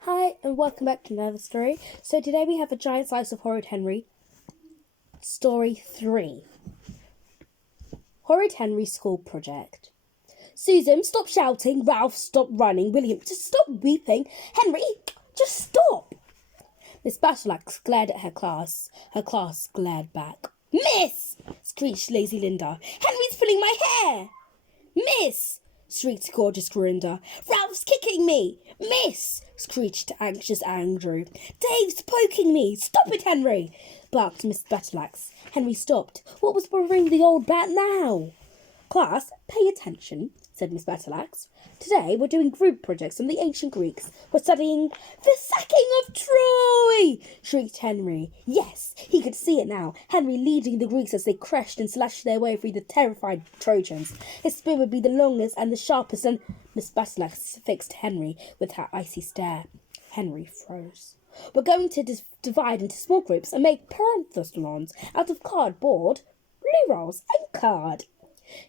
Hi, and welcome back to another story. So today we have a giant slice of Horrid Henry. Story 3. Horrid Henry School Project. Susan, stop shouting. Ralph, stop running. William, just stop weeping. Henry, just stop. Miss Battleaxe glared at her class. Her class glared back. Miss! Screeched lazy Linda. Henry's pulling my hair! Miss! Shrieked gorgeous Corinda. Ralph's kicking me! Miss! Screeched anxious Andrew. Dave's poking me! Stop it, Henry! Barked Miss Battleaxe. Henry stopped. What was bothering the old bat now? Class, pay attention, said Miss Battleaxe. Today we're doing group projects on the ancient Greeks. We're studying the sacking of Troy! Shrieked Henry. Yes, he could see it now. Henry leading the Greeks as they crashed and slashed their way through the terrified Trojans. His spear would be the longest and the sharpest, and Miss Battleaxe fixed Henry with her icy stare. Henry froze. We're going to divide into small groups and make parentheses out of cardboard, blue rolls, and card.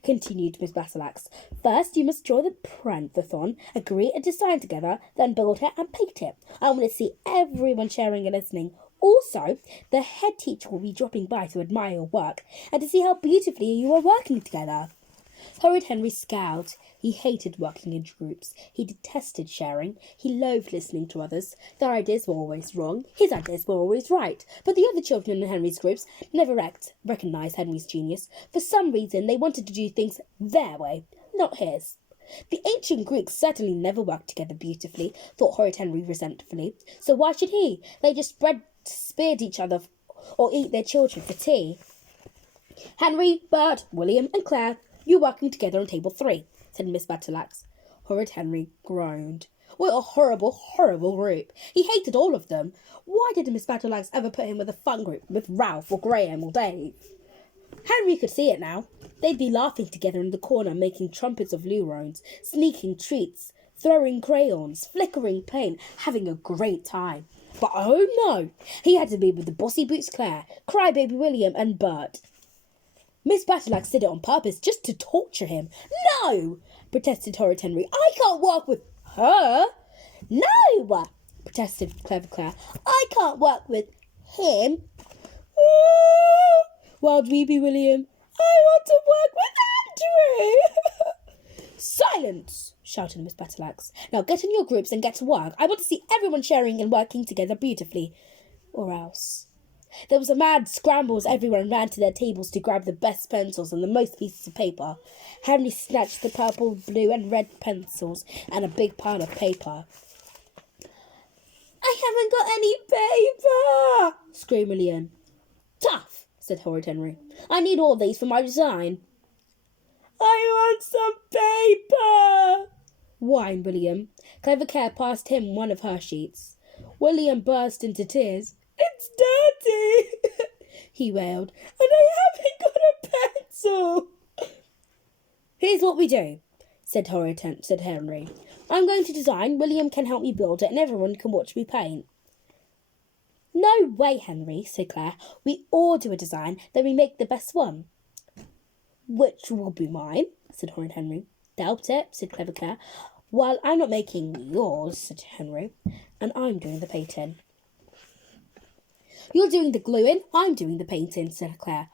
Continued Miss Battleaxe. First, you must draw the parenthesis, agree and design together, then build it and paint it. I want to see everyone sharing and listening. Also, the head teacher will be dropping by to admire your work and to see how beautifully you are working together. Horrid Henry scowled. He hated working in groups. He detested sharing. He loathed listening to others. Their ideas were always wrong. His ideas were always right. But the other children in Henry's groups never recognised Henry's genius. For some reason, they wanted to do things their way, not his. The ancient Greeks certainly never worked together beautifully, thought Horrid Henry resentfully. So why should he? They just speared each other or eat their children for tea. Henry, Bert, William and Claire, you're working together on table 3, said Miss Battleaxe. Horrid Henry groaned. What a horrible, horrible group. He hated all of them. Why did Miss Battleaxe ever put him with a fun group with Ralph or Graham or Dave? Henry could see it now. They'd be laughing together in the corner, making trumpets of lurons, sneaking treats, throwing crayons, flickering paint, having a great time. But oh no, he had to be with the bossy boots Claire, crybaby William and Bert. Miss Battleaxe did it on purpose, just to torture him. No, protested Horrid Henry. I can't work with her. No, protested Clever Claire. I can't work with him. Wailed Weepy William. I want to work with Andrew. Silence, shouted Miss Battleaxe. Now get in your groups and get to work. I want to see everyone sharing and working together beautifully. Or else. There was a mad scramble as everyone ran to their tables to grab the best pencils and the most pieces of paper. Henry snatched the purple, blue and red pencils and a big pile of paper. I haven't got any paper, screamed William. Tough, said Horrid Henry. I need all these for my design. I want some paper, whined William. Clever Claire passed him one of her sheets. William burst into tears. It's dirty, he wailed, and I haven't got a pencil. Here's what we do, said Henry. I'm going to design, William can help me build it, and everyone can watch me paint. No way, Henry, said Claire. We all do a design, then we make the best one. Which will be mine, said Horrid Henry. Doubt it, said Clever Claire. Well, I'm not making yours, said Henry, and I'm doing the painting. You're doing the gluing, I'm doing the painting, said Claire.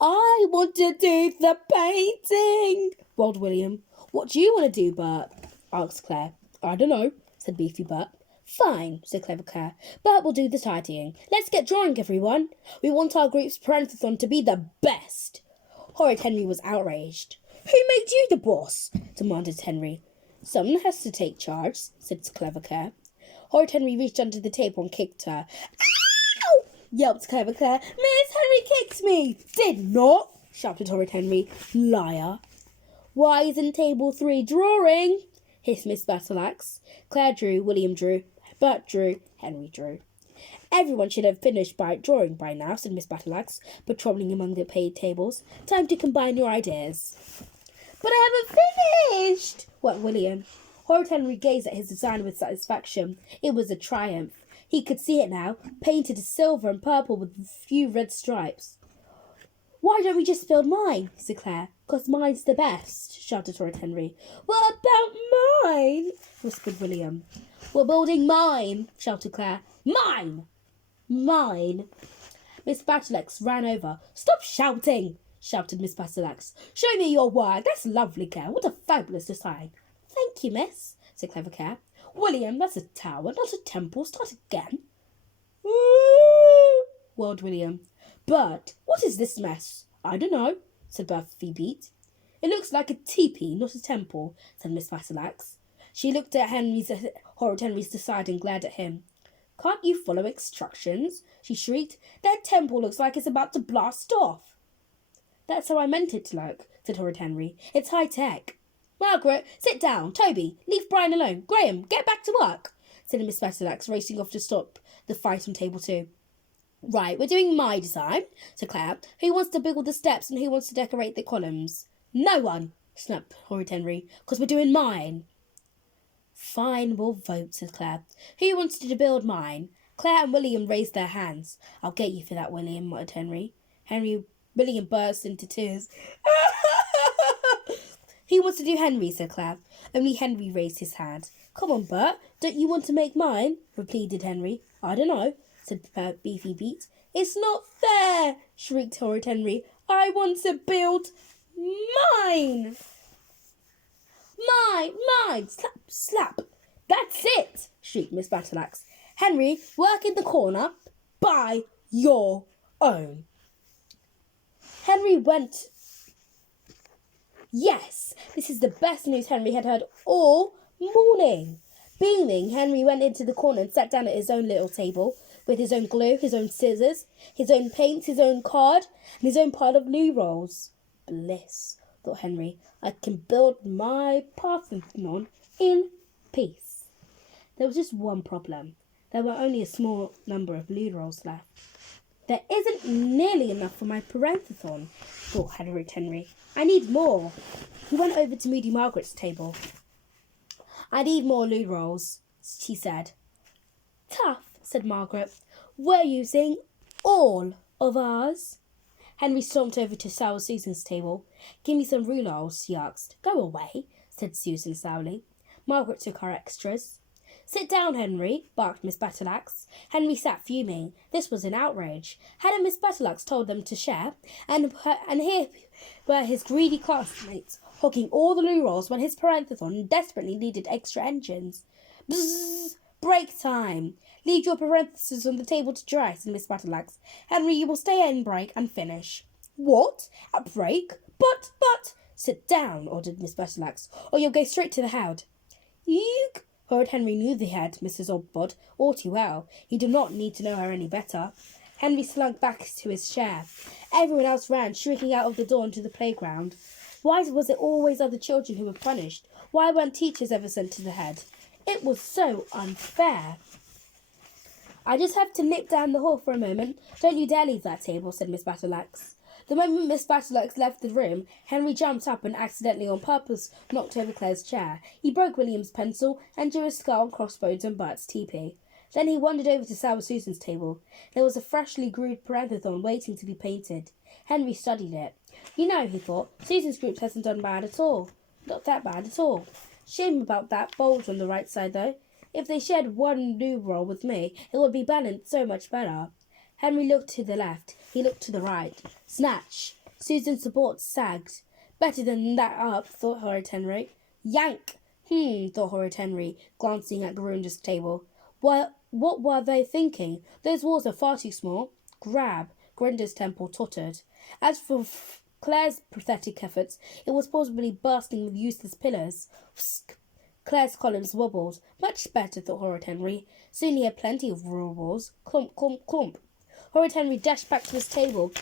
I want to do the painting, wailed William. What do you want to do, Bert? Asked Claire. I don't know, said Beefy Bert. Fine, said Clever Claire. Bert will do the tidying. Let's get drawing, everyone. We want our group's parenthesis to be the best. Horrid Henry was outraged. Who made you the boss? Demanded Henry. Someone has to take charge, said Clever Claire. Horrid Henry reached under the table and kicked her. Yelped Clever Claire. Miss Henry kicked me. Did not, shouted Horrid Henry. Liar. Why isn't table 3 drawing? Hissed Miss Battleaxe. Claire drew, William drew, Bert drew, Henry drew. Everyone should have finished drawing by now, said Miss Battleaxe, patrolling among the paid tables. Time to combine your ideas. But I haven't finished, wept William. Horrid Henry gazed at his design with satisfaction. It was a triumph. He could see it now, painted silver and purple with a few red stripes. Why don't we just build mine? Said Claire. 'Cause mine's the best, shouted Horrid Henry. What about mine? Whispered William. We're building mine, shouted Claire. Mine! Mine! Miss Battleaxe ran over. Stop shouting, shouted Miss Battleaxe. Show me your work. That's lovely, Claire. What a fabulous design. Thank you, miss, said Clever Claire. William, that's a tower, not a temple. Start again. Wailed William. But what is this mess? I don't know, said Buffy Beat. It looks like a teepee, not a temple, said Miss Battleaxe. She looked at Horrid Henry's side and glared at him. Can't you follow instructions? She shrieked. That temple looks like it's about to blast off. That's how I meant it to look, said Horrid Henry. It's high-tech. Margaret, sit down. Toby, leave Brian alone. Graham, get back to work, said Miss Battleaxe, racing off to stop the fight on table 2. Right, we're doing my design, said Claire. Who wants to build the steps and who wants to decorate the columns? No one, snapped Horrid Henry, 'cause we're doing mine. Fine, we'll vote, said Claire. Who wants to build mine? Claire and William raised their hands. I'll get you for that, William, muttered Henry. William burst into tears. Who wants to do Henry, said Claire. Only Henry raised his hand. Come on, Bert, don't you want to make mine? Pleaded Henry. I don't know, said Beefy Beat. It's not fair, shrieked Horrid Henry. I want to build mine. Mine, slap, slap. That's it, shrieked Miss Battleaxe. Henry, work in the corner by your own. Henry went. Yes, this is the best news Henry had heard all morning. Beaming, Henry went into the corner and sat down at his own little table with his own glue, his own scissors, his own paints, his own card, and his own pile of loo rolls. Bliss, thought Henry. I can build my Parthenon in peace. There was just one problem. There were only a small number of loo rolls left. There isn't nearly enough for my parentheton, thought Henry. I need more. He went over to Moody Margaret's table. I need more loo rolls, she said. Tough, said Margaret. We're using all of ours. Henry stomped over to Sour Susan's table. Give me some loo rolls, she asked. Go away, said Susan sourly. Margaret took her extras. Sit down, Henry, barked Miss Battleaxe. Henry sat fuming. This was an outrage. Hadn't Miss Battleaxe told them to share? And here were his greedy classmates, hogging all the loo rolls when his parentheton desperately needed extra engines. Bzzz! Break time! Leave your parentheses on the table to dry, said Miss Battleaxe. Henry, you will stay in break and finish. What? A break? But... Sit down, ordered Miss Battleaxe, or you'll go straight to the head. Eek! Horrid Henry knew the head, Mrs. Oddbod, all too well. He did not need to know her any better. Henry slunk back to his chair. Everyone else ran, shrieking out of the door into the playground. Why was it always other children who were punished? Why weren't teachers ever sent to the head? It was so unfair. I just have to nip down the hall for a moment. Don't you dare leave that table, said Miss Battleaxe. The moment Miss Battleaxe left the room, Henry jumped up and accidentally on purpose knocked over Claire's chair. He broke William's pencil and drew a skull and crossbones on Bert's teepee. Then he wandered over to Sour Susan's table. There was a freshly glued parentheton waiting to be painted. Henry studied it. You know, he thought, Susan's group hasn't done bad at all. Not that bad at all. Shame about that bulge on the right side, though. If they shared one loo roll with me, it would be balanced so much better. Henry looked to the left. He looked to the right. Snatch. Susan's support sagged. Better than that up, thought Horrid Henry. Yank. Thought Horrid Henry, glancing at Grinder's table. What were they thinking? Those walls are far too small. Grab. Grinder's temple tottered. As for Claire's pathetic efforts, it was possibly bursting with useless pillars. Wsk. Claire's columns wobbled. Much better, thought Horrid Henry. Soon he had plenty of wobbles. Clump, clump, clump. Horrid Henry dashed back to his table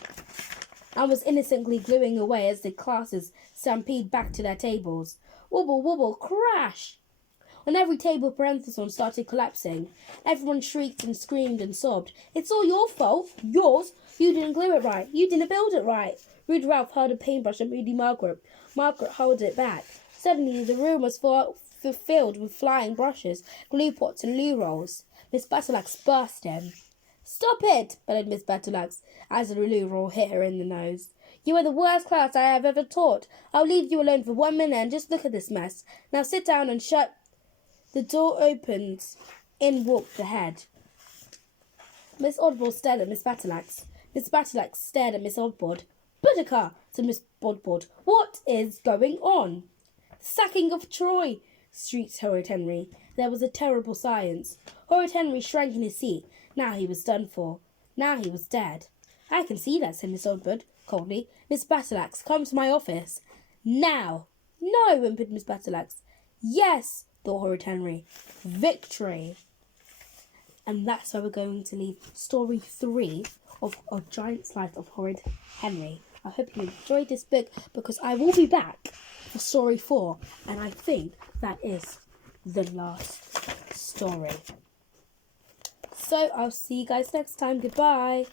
and was innocently gluing away as the classes stampeded back to their tables. Wobble, wobble, crash! On every table, parentheton started collapsing. Everyone shrieked and screamed and sobbed. It's all your fault. Yours? You didn't glue it right. You didn't build it right. Rude Ralph held a paintbrush at Moody Margaret. Margaret held it back. Suddenly, the room was filled with flying brushes, glue pots, and loo rolls. Miss Battleaxe burst in. Stop it, bellowed Miss Battleaxe as a loo roll hit her in the nose. You are the worst class I have ever taught. I'll leave you alone for 1 minute and just look at this mess. Now sit down and shut. The door opens. In walked the head. Miss Oddball stared at Miss Battleaxe. Miss Battleaxe stared at Miss Oddball. Boudicca, said Miss Oddball. What is going on? Sacking of Troy, shrieked Horrid Henry. There was a terrible silence. Horrid Henry shrank in his seat. Now he was done for. Now he was dead. I can see that, said Miss Oddball coldly. Miss Battleaxe, come to my office. Now. No, whimpered Miss Battleaxe. Yes, thought Horrid Henry. Victory. And that's where we're going to leave story 3 of A Giant's Life of Horrid Henry. I hope you enjoyed this book because I will be back for story 4. And I think that is the last story. So I'll see you guys next time. Goodbye.